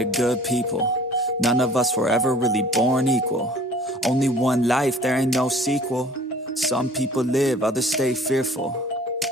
to good people. None of us were ever really born equal. Only one life, there ain't no sequel. Some people live, others stay fearful.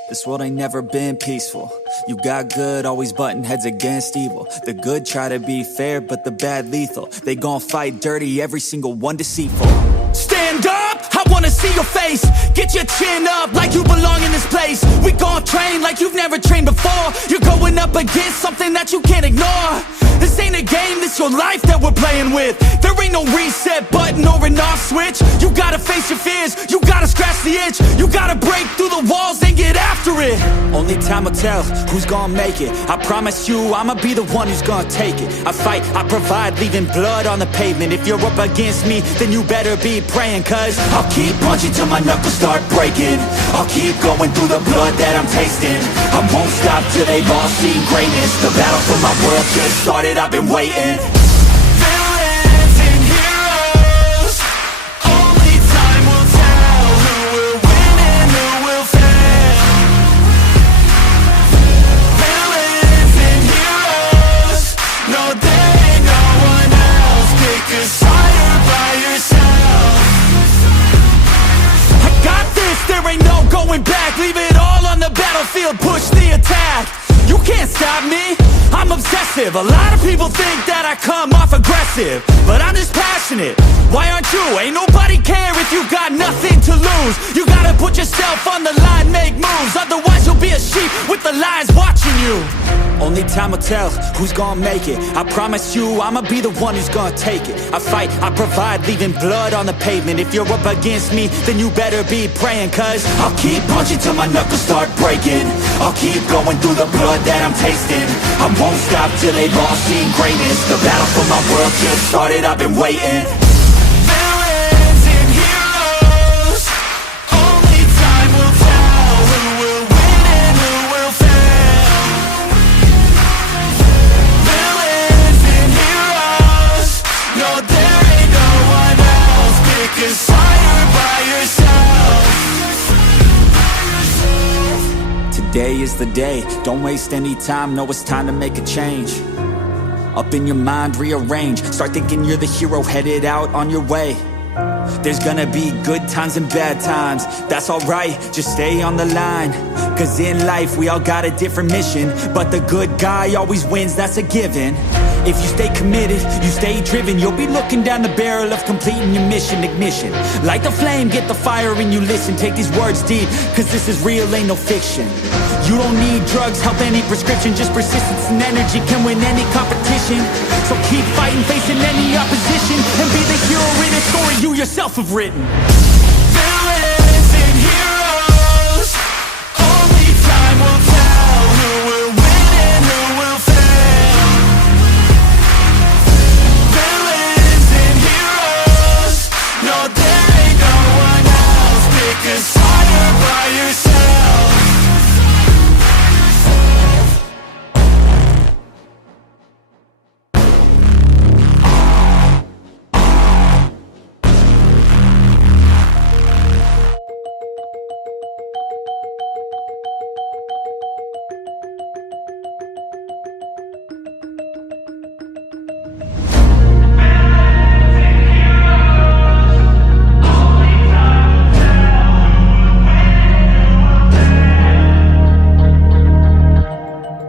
This world ain't never been peaceful. You got good, always butting heads against evil. The good try to be fair, but the bad lethal. They gon' fight dirty, every single one deceitful. Stand up, I wanna see your face. Get your chin up like you belong in this place. We gon' train like you've never trained before. You're going up against something that you can't ignore. This ain't a game, this your life that we're playing with. There ain't no reset button or an off switch. You gotta face your fears, you gotta scratch the itch. You gotta break through the walls and get after it. Only time will tell who's gonna make it. I promise you, I'ma be the one who's gonna take it. I fight, I provide, leaving blood on the pavement. If you're up against me, then you better be praying. Cause I'll keep punching till my knuckles start breaking. I'll keep going through the blood that I'm tasting. I won't stop till they've all seen greatness. The battle for my world just started, I've been waiting. Villains and heroes, only time will tell who will win and who will fail. Villains and heroes, no there ain't no one else. Pick a side by yourself. I got this, there ain't no going back. Leave it all on the battlefield, push the attack. You can't stop me, I'm obsessive. A lot of people think that I come off aggressive, but I'm just passionate. Why aren't you? Ain't nobody care if you got nothing to lose. You gotta put yourself on the line, make moves. Otherwise you'll be a sheep with the lions watching you. Only time will tell who's gonna make it. I promise you, I'ma be the one who's gonna take it. I fight, I provide, leaving blood on the pavement. If you're up against me, then you better be praying. Cause I'll keep punching till my knuckles start breaking. I'll keep going through the blood that I'm tasting. I won't stop till they've all seen greatness. The battle for my world just started, I've been waiting. Villains and heroes, only time will tell who will win and who will fail. Villains and heroes, no there ain't no one else. Pick a side by yourself. Today is the day, don't waste any time. Know it's time to make a change. Up in your mind, rearrange. Start thinking you're the hero headed out on your way. There's gonna be good times and bad times. That's alright, just stay on the line. Cause in life we all got a different mission, but the good guy always wins, that's a given. If you stay committed, you stay driven, you'll be looking down the barrel of completing your mission. Ignition, light the flame, get the fire and you listen. Take these words deep, cause this is real, ain't no fiction. You don't need drugs, help any prescription. Just persistence and energy can win any competition. So keep fighting, facing any opposition, and be the hero in a story you yourself have written. Villains and heroes, only time will tell who will win and who will fail. Villains and heroes, no there ain't no one else. Pick a side by yourself.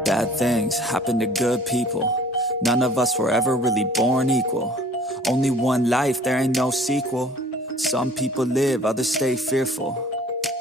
Bad things happen to good people. None of us were ever really born equal. Only one life, there ain't no sequel. Some people live, others stay fearful.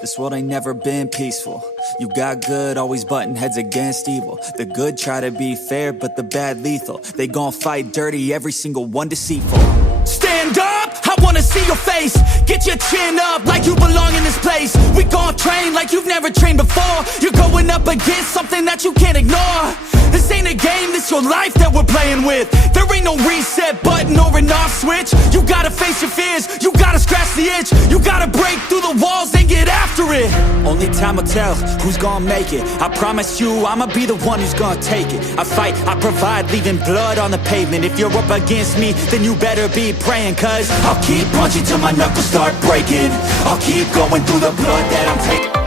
This world ain't never been peaceful. You got good, always butting heads against evil. The good try to be fair, but the bad lethal. They gon' fight dirty, every single one deceitful. Stand up, I wanna see your face. Get your chin up like you belong in this place. We gon' train like you've never trained before. You're going up against something that you can't ignore. This ain't a game, this your life that we're playing with. There ain't no reset button or an off switch. You gotta face your fears, you gotta scratch the itch. You gotta break through the walls and get after it. Only time will tell who's gonna make it. I promise you, I'ma be the one who's gonna take it. I fight, I provide, leaving blood on the pavement. If you're up against me, then you better be praying. Cause I'll keep punching till my knuckles start breaking. I'll keep going through the blood that I'm taking.